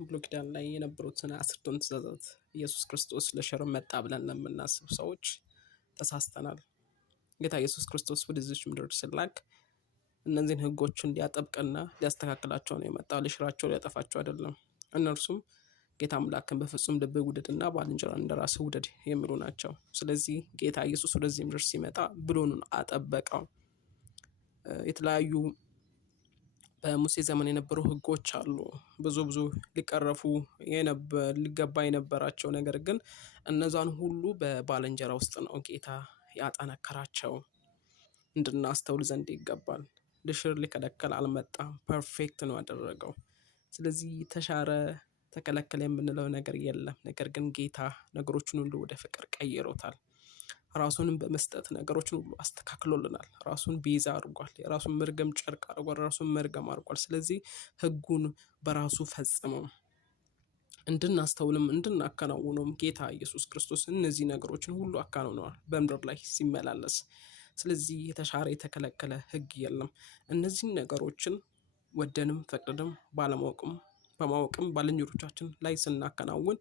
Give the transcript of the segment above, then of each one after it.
ብሉይ ኪዳን ላይ የነበሩትን 10ቱን ትእዛዛት ኢየሱስ ክርስቶስ ሊሽር መጣ ብለን ለምናስብ ሰዎች ተሳስተናል። ጌታ ኢየሱስ ክርስቶስ ወደዚች ምድር ሲላክ እነዚህን ህጎችን ሊያጠብቅና ሊያስተካክላቸው ነው የመጣው፣ ሊሽራቸው ሊያጠፋቸው አይደለም። እነርሱም ጌታ አምላክን በፍጹም ልብህ ውደድና ባልንጀራህን እንደራስህ ውደድ የሚሉ ናቸው። ስለዚህ ጌታ ኢየሱስ ወደዚህ ምድር ሲመጣ ብሎኑን አጠበቀው። የተለያዩ በሙሴ ዘመን የነበሩ ህጎች አሉ፣ ብዙ ሊቀረፉ ሊገባ የነበራቸው፣ ነገር ግን እነዛን ሁሉ በባልንጀራ ውስጥ ነው ጌታ ያጠነከራቸው። እንድናስተውል ዘንድ ይገባል። ሊሽር ሊከለከል አልመጣም፣ ፐርፌክት ነው ያደረገው። ስለዚህ ተሻረ ተከለከለ የምንለው ነገር የለም። ነገር ግን ጌታ ነገሮችን ሁሉ ወደ ፍቅር ቀይሮታል። ራሱንም በመስጠት ነገሮችን ሁሉ አስተካክሎልናል። ራሱን ቤዛ አድርጓል። የራሱን መርገም ጨርቅ አድርጓል። ራሱን መርገም አድርጓል። ስለዚህ ህጉን በራሱ ፈጽመው እንድናስተውልም እንድናከናውነውም ጌታ ኢየሱስ ክርስቶስ እነዚህ ነገሮችን ሁሉ አከናውነዋል በምድር ላይ ሲመላለስ። ስለዚህ የተሻረ የተከለከለ ህግ የለም። እነዚህን ነገሮችን ወደንም ፈቅደንም ባለማወቅም በማወቅም ባልንጀሮቻችን ላይ ስናከናውን፣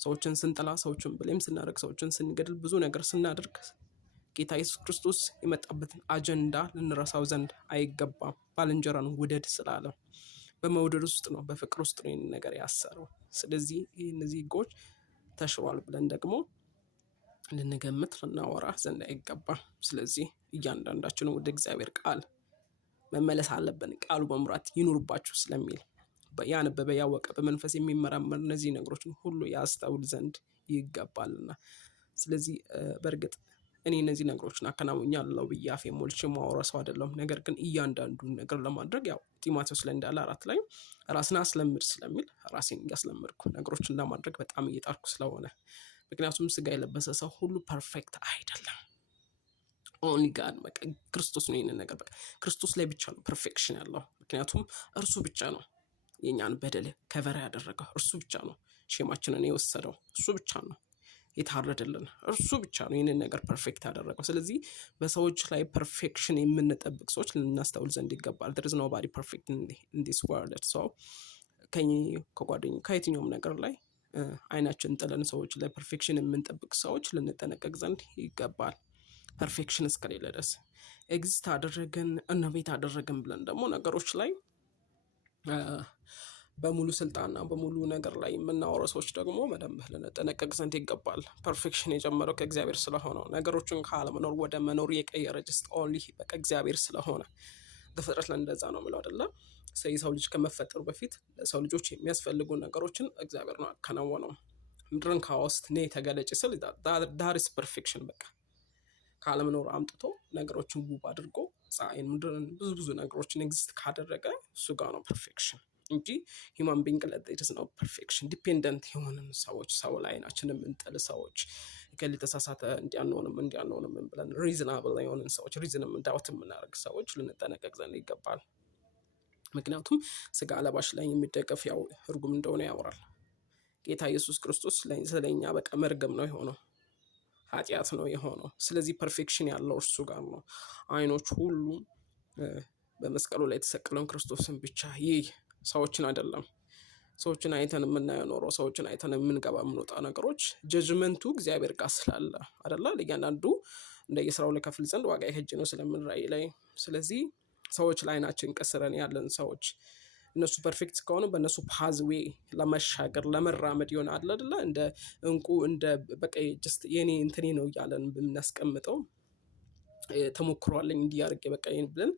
ሰዎችን ስንጠላ፣ ሰዎችን ብሌም ስናደርግ፣ ሰዎችን ስንገድል፣ ብዙ ነገር ስናደርግ ጌታ ኢየሱስ ክርስቶስ የመጣበትን አጀንዳ ልንረሳው ዘንድ አይገባም። ባልንጀራን ውደድ ስላለ በመውደድ ውስጥ ነው፣ በፍቅር ውስጥ ነው ይህን ነገር ያሰረው። ስለዚህ እነዚህ ህጎች ተሽሯል ብለን ደግሞ ልንገምት ልናወራ ዘንድ አይገባም። ስለዚህ እያንዳንዳችን ወደ እግዚአብሔር ቃል መመለስ አለብን፣ ቃሉ በሙራት ይኑርባችሁ ስለሚል ያነበበ ያወቀ በመንፈስ የሚመራመር እነዚህ ነገሮችን ሁሉ ያስተውል ዘንድ ይገባልና። ስለዚህ በእርግጥ እኔ እነዚህ ነገሮችን አከናውኛለሁ ብዬ አፌን ሞልቼ የማወራ ሰው አይደለሁም። ነገር ግን እያንዳንዱን ነገር ለማድረግ ያው ጢሞቴዎስ ላይ እንዳለ 4 ላይ ራስን አስለምድ ስለሚል ራሴን እያስለመድኩ ነገሮችን ለማድረግ በጣም እየጣርኩ ስለሆነ፣ ምክንያቱም ስጋ የለበሰ ሰው ሁሉ ፐርፌክት አይደለም። ኦንሊ ጋድ በቃ ክርስቶስ ነው ይሄንን ነገር በቃ ክርስቶስ ላይ ብቻ ነው ፐርፌክሽን ያለው። ምክንያቱም እርሱ ብቻ ነው የኛን በደል ከቨር ያደረገው፣ እርሱ ብቻ ነው ሼማችንን የወሰደው፣ እሱ ብቻ ነው የታረደልን፣ እርሱ ብቻ ነው ይህንን ነገር ፐርፌክት ያደረገው። ስለዚህ በሰዎች ላይ ፐርፌክሽን የምንጠብቅ ሰዎች ልናስተውል ዘንድ ይገባል። there is nobody perfect in this world. so ከጓደኛ ከየትኛውም ነገር ላይ አይናችን ጥለን ሰዎች ላይ ፐርፌክሽን የምንጠብቅ ሰዎች ልንጠነቀቅ ዘንድ ይገባል። ፐርፌክሽን እስከሌለ ድረስ ኤግዚስት አደረግን እና ቤት አደረግን ብለን ደግሞ ነገሮች ላይ በሙሉ ስልጣንና በሙሉ ነገር ላይ የምናወራው ሰዎች ደግሞ በደንብ ልንጠነቀቅ ዘንድ ይገባል። ፐርፌክሽን የጀመረው ከእግዚአብሔር ስለሆነ፣ ነገሮችን ካለመኖር ወደ መኖር የቀየረ just only በቃ እግዚአብሔር ስለሆነ በፍጥረት ላይ እንደዛ ነው የምለው አይደለ። የሰው ልጅ ከመፈጠሩ በፊት ለሰው ልጆች የሚያስፈልጉ ነገሮችን እግዚአብሔር ነው ያከናወነው። ምድርን ከውስጥ እኔ ተገለጭ ስል that is perfection። በቃ ካለመኖር አምጥቶ ነገሮችን ውብ አድርጎ ፀሐይን፣ ምድርን፣ ብዙ ነገሮችን ኤግዚስት ካደረገ እሱ ጋር ነው ፐርፌክሽን እንጂ ሂውማን ቢንግ ላይ there is no perfection። ዲፔንደንት የሆንን ሰዎች፣ ሰው ላይ አይናችንን የምንጥል ሰዎች፣ ከሊ ተሳሳተ እንዲያንሆንም ብለን ሪዝናብል የሆንን ሰዎች፣ ሪዝንም ዳውት የምናደርግ ሰዎች ልንጠነቀቅ ዘንድ ይገባል። ምክንያቱም ስጋ ለባሽ ላይ የሚደገፍ ያው እርጉም እንደሆነ ያወራል። ጌታ ኢየሱስ ክርስቶስ ስለኛ በቃ መርገም ነው የሆነው፣ ኃጢአት ነው የሆነው። ስለዚህ ፐርፌክሽን ያለው እርሱ ጋር ነው። አይኖች ሁሉ በመስቀሉ ላይ የተሰቀለውን ክርስቶስን ብቻ ይህ ሰዎችን አይደለም። ሰዎችን አይተን የምናየው ኖሮ፣ ሰዎችን አይተን የምንገባ የምንወጣ ነገሮች ጀጅመንቱ እግዚአብሔር ጋር ስላለ አይደለ። ለእያንዳንዱ እንደየስራው ለከፍል ዘንድ ዋጋ የህጅ ነው ስለምን ራእይ ላይ። ስለዚህ ሰዎች ላይ አይናችን ቀስረን ያለን ሰዎች እነሱ ፐርፌክት ከሆኑ በእነሱ ፓዝዌ ለመሻገር ለመራመድ ይሆናል አይደለ። እንደ እንቁ እንደ በቃ ጀስት የኔ እንትኔ ነው እያለን ብናስቀምጠው ተሞክሯለኝ እንዲያርግ በቃ ይሄን ብለን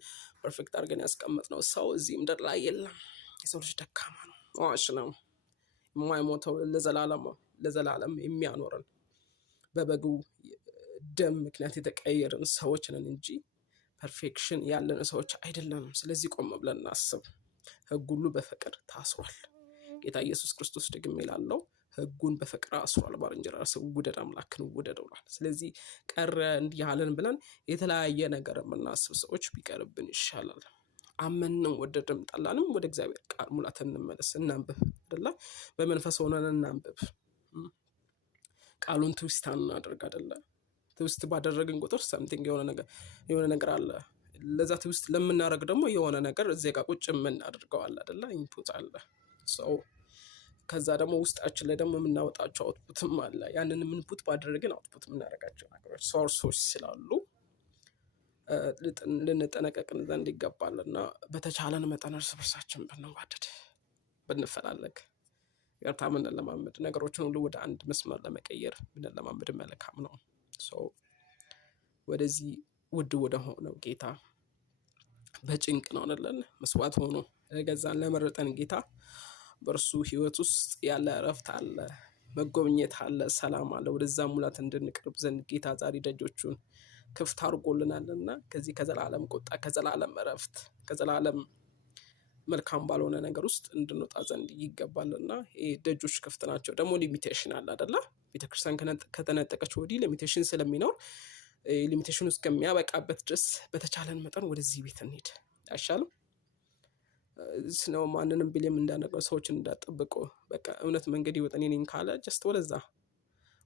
ፐርፌክት አድርገን ያስቀምጥነው ሰው እዚህ ምድር ላይ የለም። የሰው ልጅ ደካማ ነው፣ ዋሽ ነው፣ የማይሞተው ለዘላለም የሚያኖረን በበጉ ደም ምክንያት የተቀየርን ሰዎች ነን እንጂ ፐርፌክሽን ያለን ሰዎች አይደለንም። ስለዚህ ቆም ብለን እናስብ። ህግ ሁሉ በፍቅር ታስሯል። ጌታ ኢየሱስ ክርስቶስ ደግሜ እላለሁ ህጉን በፍቅር አስሯል። ባልንጀራህን ውደድ አምላክን ውደድ ብሏል። ስለዚህ ቀረ እንዲህ ያለን ብለን የተለያየ ነገር የምናስብ ሰዎች ቢቀርብን ይሻላል። አመንም ወደድም ጠላንም ወደ እግዚአብሔር ቃል ሙላት እንመለስ፣ እናንብብ አይደለ። በመንፈስ ሆነን እናንብብ። ቃሉን ትዊስት እናድርግ አይደለ። ትዊስት ባደረግን ቁጥር something የሆነ ነገር አለ። ለዛ ትዊስት ለምናደርግ ደግሞ የሆነ ነገር እዚህ ጋር ቁጭ የምናደርገው አለ አይደለ። ኢንፑት አለ። ሰው ከዛ ደግሞ ውስጣችን ላይ ደግሞ የምናወጣቸው አውትፑትም አለ። ያንን ኢንፑት ባደረግን አውትፑት የምናደርጋቸው ነገሮች ሶርሶች ስላሉ ልንጠነቀቅን ዘንድ ይገባል። እና በተቻለን መጠን እርስ በርሳችን ብንዋደድ ብንፈላለግ ይቅርታ ብንለማመድ ነገሮችን ሁሉ ወደ አንድ መስመር ለመቀየር ብንለማመድ መልካም ነው። ወደዚህ ውድ ወደ ሆነው ጌታ በጭንቅ ነው አይደለን መስዋዕት ሆኖ ለገዛን ለመረጠን ጌታ በእርሱ ህይወት ውስጥ ያለ እረፍት አለ፣ መጎብኘት አለ፣ ሰላም አለ። ወደዛ ሙላት እንድንቀርብ ዘንድ ጌታ ዛሬ ደጆቹን ክፍት አድርጎልናልና ከዚህ ከዘላለም ቁጣ፣ ከዘላለም እረፍት፣ ከዘላለም መልካም ባልሆነ ነገር ውስጥ እንድንወጣ ዘንድ ይገባልና ይሄ ደጆች ክፍት ናቸው። ደግሞ ሊሚቴሽን አለ አይደለ? ቤተክርስቲያን ከተነጠቀች ወዲህ ሊሚቴሽን ስለሚኖር ሊሚቴሽኑ እስከሚያበቃበት ድረስ በተቻለን መጠን ወደዚህ ቤት እንሂድ አይሻልም? ስነው ማንንም ብሌም እንዳነቀው ሰዎችን እንዳጠብቁ በቃ እውነት መንገድ ይወጣ እኔ ነኝ ካለ ጀስት ወደዛ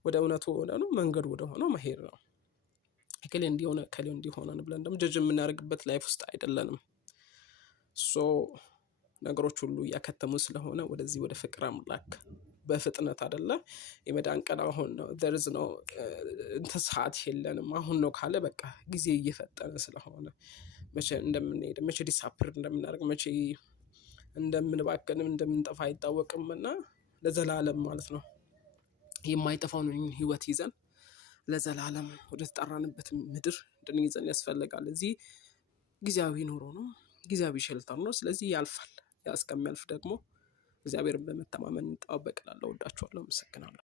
ወደ እውነቱ ሆነ ነው መንገድ ወደ ሆነው መሄድ ነው። እከሌ እንዲሆነ እከሌ እንዲሆነ ብለን ደግሞ ጀጅ የምናደርግበት ላይፍ ውስጥ አይደለንም። ነገሮች ሁሉ እያከተሙ ስለሆነ ወደዚህ ወደ ፍቅር አምላክ በፍጥነት አይደለ የመዳን ቀን አሁን ነው። there's no እንትን ሰዓት የለንም አሁን ነው ካለ በቃ ጊዜ እየፈጠነ ስለሆነ መቼ እንደምንሄድ መቼ ዲሳፕር እንደምናደርግ መቼ እንደምንባከንም እንደምንጠፋ አይታወቅምና ለዘላለም ማለት ነው የማይጠፋውን ህይወት ይዘን ለዘላለም ወደ ተጠራንበት ምድር እንድንይዘን ያስፈልጋል። እዚህ ጊዜያዊ ኑሮ ነው፣ ጊዜያዊ ሼልተር ነው። ስለዚህ ያልፋል። ያ እስከሚያልፍ ደግሞ እግዚአብሔርን በመተማመን እንጠባበቃለን። እወዳችኋለሁ። አመሰግናለሁ።